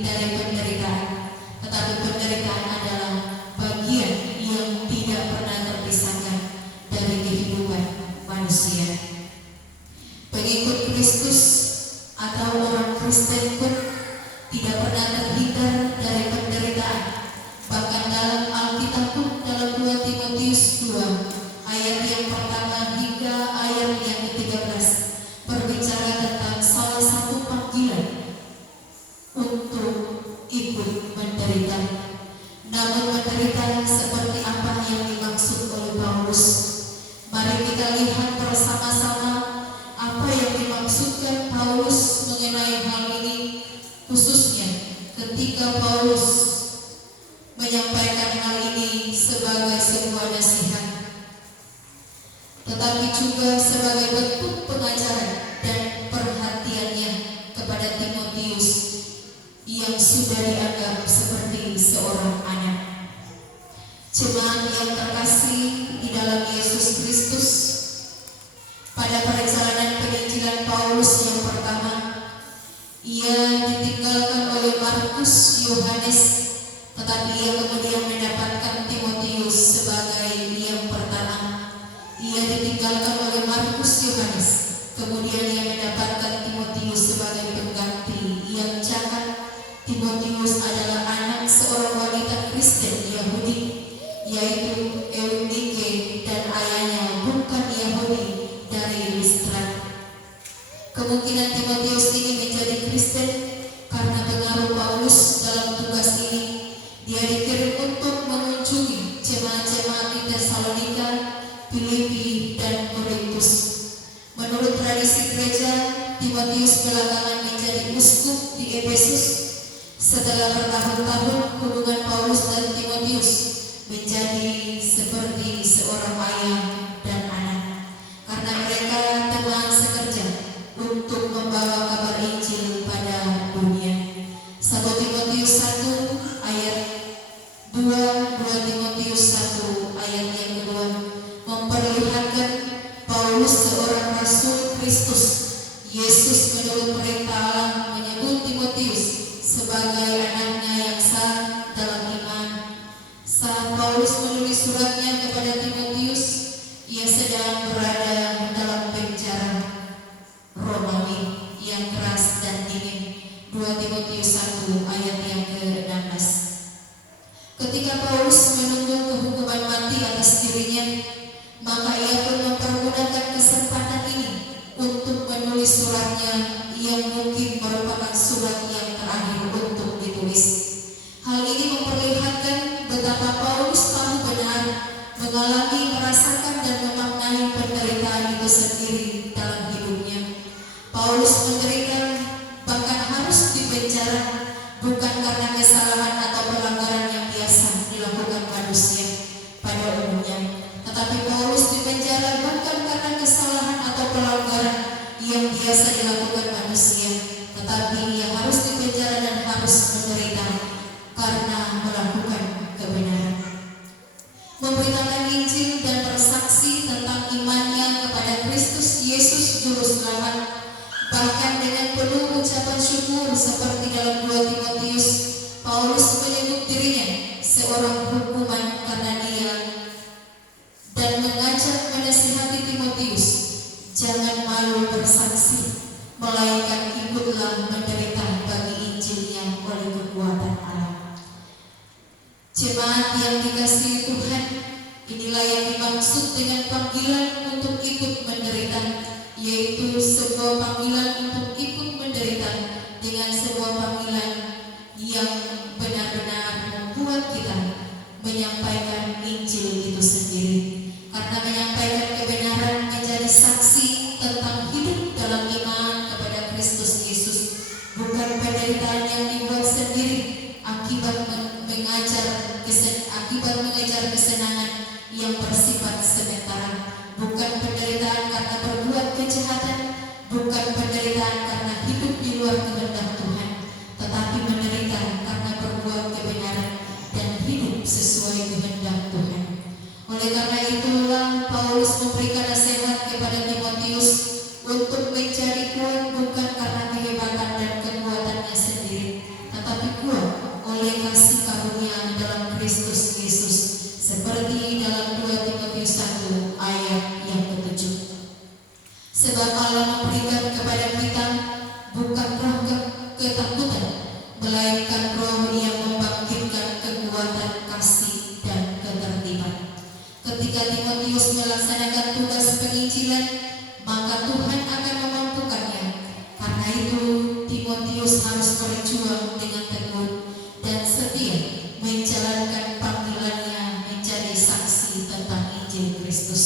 dari penderitaan, tetapi penderitaan adalah bagian yang tidak pernah terpisahkan dari kehidupan manusia. Pengikut Kristus atau orang Kristen pun tidak pernah terhindar dari penderitaan. Bahkan dalam Alkitab pun dalam 2 Timotius 2 ayat yang pertama hingga ayat yang ke-13 berbicara tentang salah satu panggilan untuk ikut menderita. Namun menderita seperti apa yang dimaksud oleh Paulus? Mari kita lihat bersama-sama apa yang dimaksudkan Paulus mengenai hal ini, khususnya ketika Paulus menyampaikan hal ini sebagai sebuah nasihat, tetapi juga sebagai bentuk pengajaran dan perhatiannya kepada Timotius yang sudah dianggap seperti seorang anak. Jemaat yang terkasih di dalam Yesus Kristus, pada perjalanan penginjilan Paulus yang pertama, ia ditinggalkan oleh Markus Yohanes, tetapi ia kemudian mendapatkan Timotius sebagai yang pertama. Ia ditinggalkan oleh Markus Yohanes, kemudian ia mendapatkan Timotius sebagai pengganti yang jahat. Timotius adalah anak seorang wanita Kristen Yahudi, yaitu Eunike, dan ayahnya bukan Yahudi dari Listra. Kemungkinan Timotius ini menjadi Kristen karena pengaruh Paulus dalam tugas ini. Dia dikirim untuk mengunjungi jemaat-jemaat di Tesalonika, Filipi, dan Korintus. Menurut tradisi gereja, Timotius belakangan menjadi uskup di Efesus. Setelah bertahun-tahun, hubungan Paulus dan Timotius menjadi seperti seorang ayah dan anak, karena mereka teman sekerja untuk membawa kabar Injil pada dunia. 1 Timotius 1 ayat 2, 2 Timotius 1 ayat yang kedua memperlihatkan Paulus seorang rasul Kristus Yesus menurut perintah Allah menyebut Timotius sebagai anaknya yang sah dalam iman. Saat Paulus menulis suratnya kepada Timotius, ia sedang berada dalam penjara Romawi yang keras dan dingin. 2 Timotius 1 ayat yang ke-16. Ketika Paulus menunggu kehukuman mati atas dirinya, maka ia pun mempergunakan kesempatan ini untuk menulis suratnya yang mungkin merupakan surat yang terakhir untuk ditulis. Hal ini memperlihatkan betapa Paulus tahu benar mengalami, merasakan, dan memaknai penderitaan itu sendiri dalam hidupnya. Paulus menderita, bahkan harus dipenjara, bukan karena kesalahan atau pelanggaran yang biasa dilakukan manusia pada umumnya, tetapi Paulus dipenjara bukan karena kesalahan atau pelanggaran yang biasa dilakukan manusia, tetapi ia harus dipenjara dan harus menderita karena melakukan kebenaran, memberitakan Injil dan bersaksi tentang imannya kepada Kristus Yesus Juru Selamat. Bahkan dengan penuh ucapan syukur seperti dalam 2 Timotius, Paulus menyebut dirinya seorang hukuman karena dia, dan mengajak menasihati Timotius, jangan malu bersaksi, melainkan ikutlah menderita bagi Injilnya oleh kekuatan Allah. Jemaat yang dikasihi Tuhan, inilah yang dimaksud dengan panggilan untuk ikut menderita, yaitu sebuah panggilan untuk ikut menderita dengan sebuah panggilan yang benar-benar membuat kita menyampaikan Injil itu sendiri. Karena menyampaikan kebenaran menjadi saksi tentang hidup dalam iman kepada Kristus Yesus, bukan penderitaan yang dibuat sendiri akibat mengejar kesenangan yang bersifat sementara, bukan penderitaan karena berbuat kejahatan, bukan penderitaan karena hidup di luar kehendak Tuhan, tetapi menderita karena berbuat kebenaran dan hidup sesuai kehendak Tuhan. Oleh karena itulah Paulus memberikan nasihat kepada Timotius untuk menjadi kuat bukan karena kehebatan dan kekuatannya sendiri, tetapi tetapi kuat oleh kasih karunia dalam Kristus Yesus, seperti dalam 2 Timotius 1 ayat yang ke-7. Sebab Allah memberikan kepada kita bukan roh ketakutan, melainkan roh yang membangkitkan kekuatan, kasih, dan ketertiban. Ketika Timotius melaksanakan tugas penginjilan, maka Tuhan akan memampukannya. Karena itu, Timotius harus berjuang dengan tekun dan setia menjalankan panggilannya menjadi saksi tentang Injil Kristus.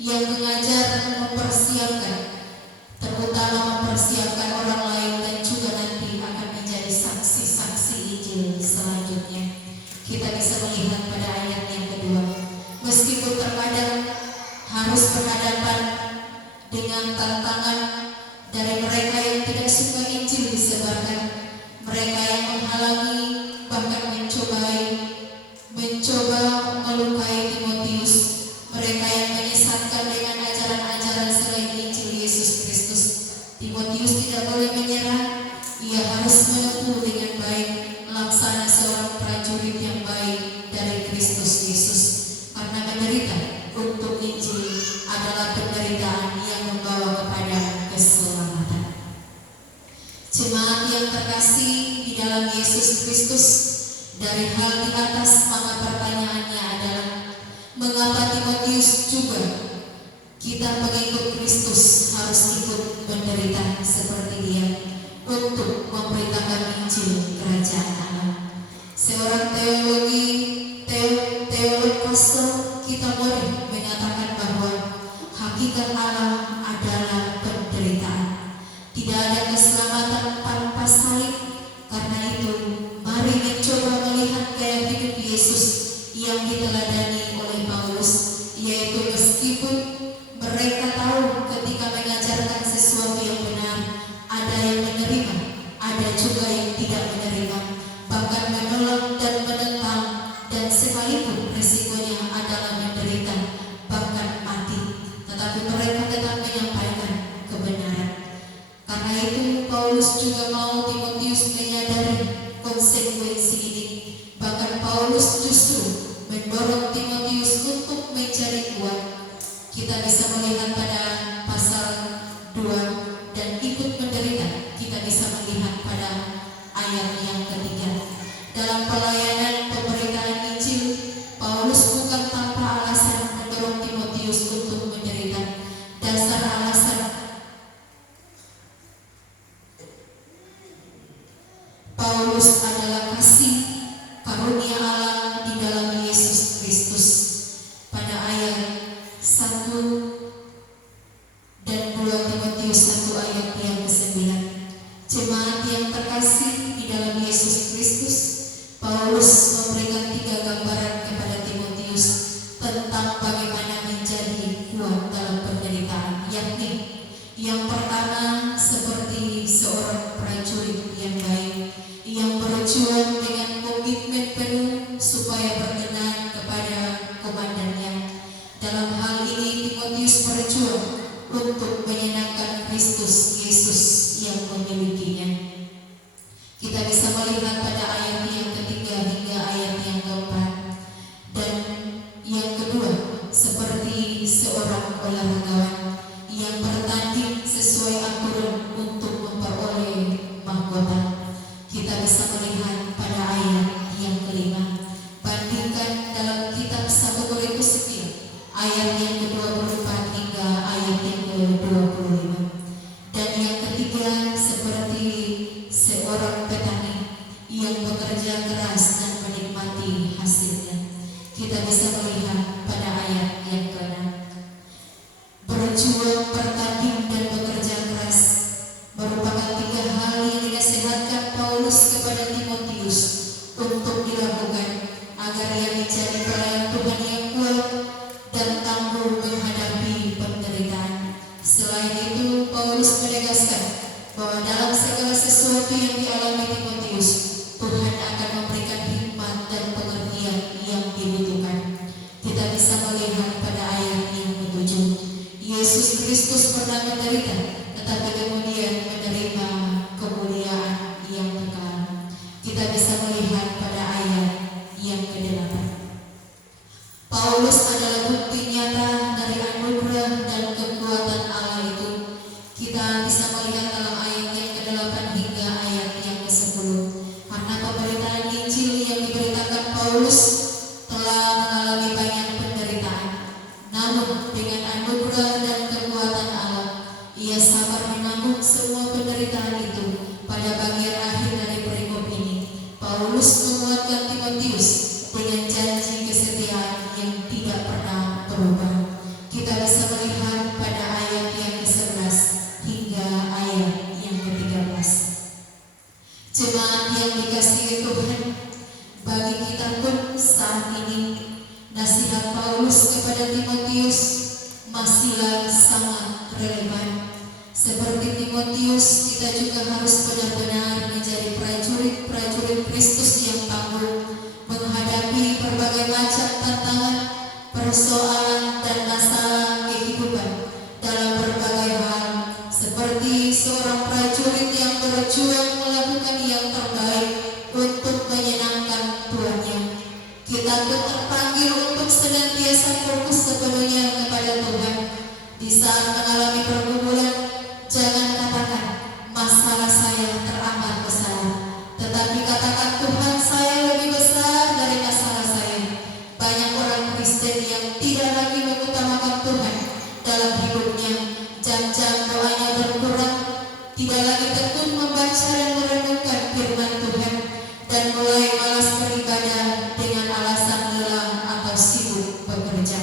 Yang mengajar, mempersiapkan, terutama mempersiapkan orang lain dan juga nanti akan menjadi saksi-saksi Injil selanjutnya. Kita bisa melihat pada ayat yang kedua, meskipun terkadang harus berhadapan dengan tantangan dari mereka yang tidak suka Injil disebarkan, mereka yang menghalangi, bahkan mencoba melukai Timotius, mereka yang menyesatkan dengan ajaran-ajaran selain Injil Yesus Kristus. Timotius tidak boleh menyerah, ia harus menempuh dengan baik laksana seorang prajurit yang baik dari Kristus Yesus, karena menderita untuk Injil adalah penderitaan yang membawa kepada keselamatan. Jemaat yang terkasih di dalam Yesus Kristus, dari hal di atas maka pertanyaannya adalah, mengapa Timotius juga, kita pengikut Kristus, harus ikut menderita seperti dia untuk memberitakan Injil Kerajaan Allah? Seorang teolog pastor kita boleh menyatakan bahwa hakikat Allah adalah penderitaan. Tidak ada keselamatan tanpa salib. Karena itu, mari mencoba melihat gaya hidup Yesus yang diteladani oleh Paulus, yaitu meskipun mereka tahu ketika mengajarkan sesuatu yang benar, ada yang menerima, ada juga yang tidak menerima, bahkan menolak dan menentang, dan sekalipun resikonya adalah menderita, bahkan mati, tetapi mereka tetap menyampaikan kebenaran. Karena itu, Paulus juga mau Timotius menyadari konsekuensi ini. Bahkan Paulus justru mendorong Timotius untuk menjadi kuat. Kita bisa melihat pada pasal 2, dan ikut menderita kita bisa melihat pada ayat yang ketiga. Dalam pelayanan pemberitaan Injil, Paulus bukan tanpa alasan mendorong Timotius untuk menderita. Dasar alasan Paulus adalah kasih karunia Allah di dalam Yesus Kristus. Pada ayat 1 dan 2 Timotius 1 ayat yang ke-9. Jemaat yang terkasih di dalam Yesus Kristus, Paulus memberikan 3 gambaran kepada Timotius tentang bagaimana menjadi kuat dalam penderitaan, yakni yang pertama, seperti seorang prajurit yang baik yang berjuang dengan komitmen penuh supaya berkenan kepada komandannya. Dalam hal ini Timotius berjuang untuk menyenangkan Kristus Yesus yang memilikinya. Kita bisa melihat pada ayat yang ketiga hingga ayat yang keempat. Dan yang kedua, seperti seorang olahragawan yang bertanding sesuai aturan untuk memperoleh mahkota. Kita bisa melihat pada ayat yang kelima. Bandingkan dalam kitab 1 Korintus 10 ayat yang ke-24 hingga ayat yang ke-25. Dan yang ketiga, seperti seorang petani yang bekerja keras dan menikmati hasilnya. Kita bisa melihat pada ayat yang ke-6. Berjuang, bertanding, dan bekerja keras merupakan 3 hal yang dinasihatkan Paulus kepada Timotius untuk dilakukan agar ia menjadi pelayan Tuhan yang kuat dan tangguh menghadapi penderitaan. Selain itu, Paulus menegaskan bahwa dalam segala sesuatu yang dialami Timotius, Tuhan akan memberikan hikmat dan pengertian yang dibutuhkan. Kita bisa melihat kita bisa melihat pada ayat yang ke-8. Paulus adalah bukti nyata dari anugerah dan kekuatan Allah itu. Kita bisa melihat dalam ayat yang ke-8 hingga ayat yang ke-10. Karena pemberitaan Injil yang diberitakan Paulus telah mengalami banyak penderitaan. Namun dengan anugerah dan kekuatan Allah, ia sabar menanggung semua penderitaan itu. Pada bagian akhir dari perikop ini, Paulus menguatkan Timotius dengan janji kesetiaan yang tidak pernah berubah. Kita bisa melihat pada ayat yang ke-11 hingga ayat yang ke-13. Jemaat yang dikasihi Tuhan, bagi kita pun saat ini nasihat Paulus kepada Timotius masihlah sangat relevan. Seperti Timotius, kita juga harus benar-benar menjadi prajurit Kristus yang tangguh menghadapi berbagai macam tantangan, persoalan dan masalah kehidupan dalam berbagai hal, seperti seorang prajurit yang berjuang melakukan yang terbaik untuk menyenangkan tuannya. Kita pun terpanggil untuk senantiasa fokus sepenuhnya kepada Tuhan. Di saat mengalami pergumulan, jangan katakan masalah saya teramat besar, tetapi katakan Tuhan, saya lebih besar dari masalah saya. Banyak orang Kristen yang tidak lagi mengutamakan Tuhan dalam hidupnya. Jam-jam doanya berkurang, tidak lagi tekun membaca dan merenungkan firman Tuhan, dan mulai malas beribadah dengan alasan lelah atau sibuk bekerja,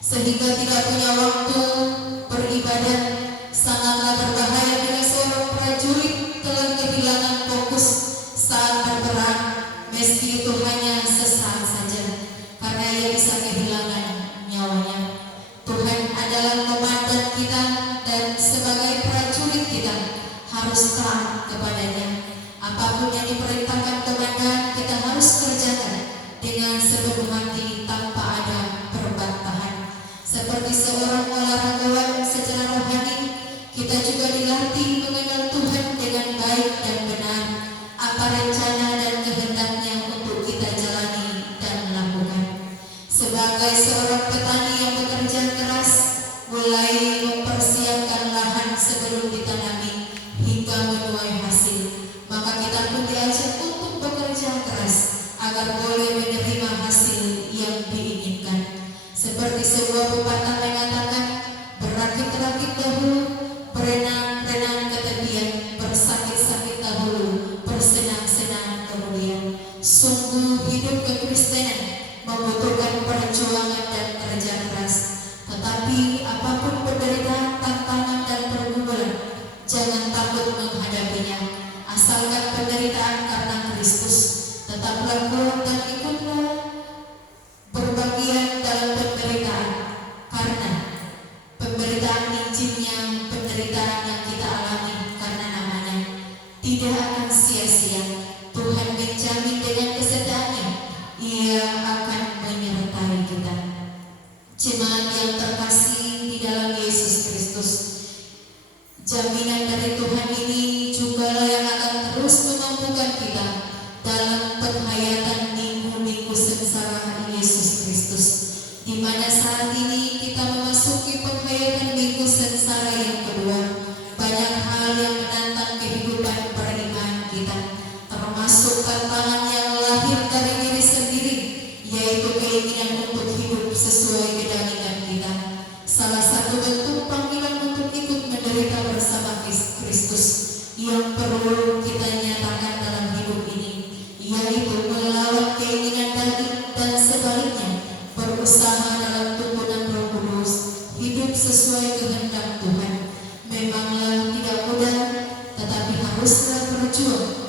sehingga tidak punya waktu beribadah. Sangatlah berbahaya bila seorang prajurit telah kehilangan fokus saat berperang, meski itu hanya sesaat saja, karena ia bisa kehilangan nyawanya. Tuhan adalah komandan kita, dan sebagai prajurit kita harus taat kepadanya. Apapun yang diperintahkan komandan, kita harus kerjakan dengan sepenuh hati tanpa ada perbantahan. Seperti seorang olahragawan secara rohani, kita juga dilatih mengenal Tuhan dengan baik dan benar, apa rencana dan kehendaknya untuk kita jalani dan lakukan. Sebagai seorang petani yang bekerja keras, mulai mempersiapkan lahan sebelum ditanami hingga menuai hasil, maka kita pun diajak untuk bekerja keras agar boleh menerima hasil yang diinginkan. Seperti sebuah pepatah mengatakan, berakit-rakit dahulu, berenang-renang ke tepian, bersakit-sakit dahulu, bersenang-senang kemudian. Sungguh hidup kekristenan membutuhkan perjuangan dan kerja keras. Tetapi apapun penderitaan, tantangan dan pergumulan, jangan takut menghadapinya. Asalkan penderitaan karena Kristus, tetaplah kuat dan ikutlah berbagian dalam penderitaan, karena penderitaan Injilnya, penderitaan yang kita alami karena namanya, tidak akan sia-sia. Tuhan menjamin dengan kesetiaannya, ia akan menyertai kita. Jemaat yang terkasih di dalam Yesus Kristus, jaminan dari Tuhan ini jugalah yang akan terus memampukan kita dalam penghayatan minggu-minggu sengsara Yesus Kristus, di mana saat ini kita memasuki penghayatan minggu sengsara yang kedua. Banyak hal yang menantang kehidupan beriman kita, termasuk tantangan yang lahir dari diri sendiri, yaitu keinginan untuk hidup sesuai kedagingan kita. Salah satu bentuk panggilan untuk ikut menderita bersama Kristus yang perlu kita nyatakan dalam hidup ini, yaitu melawan keinginan daging, dan sebaliknya berusaha dalam tuntunan Roh Kudus, hidup sesuai kehendak Tuhan. Memanglah tidak mudah, tetapi haruslah berjuang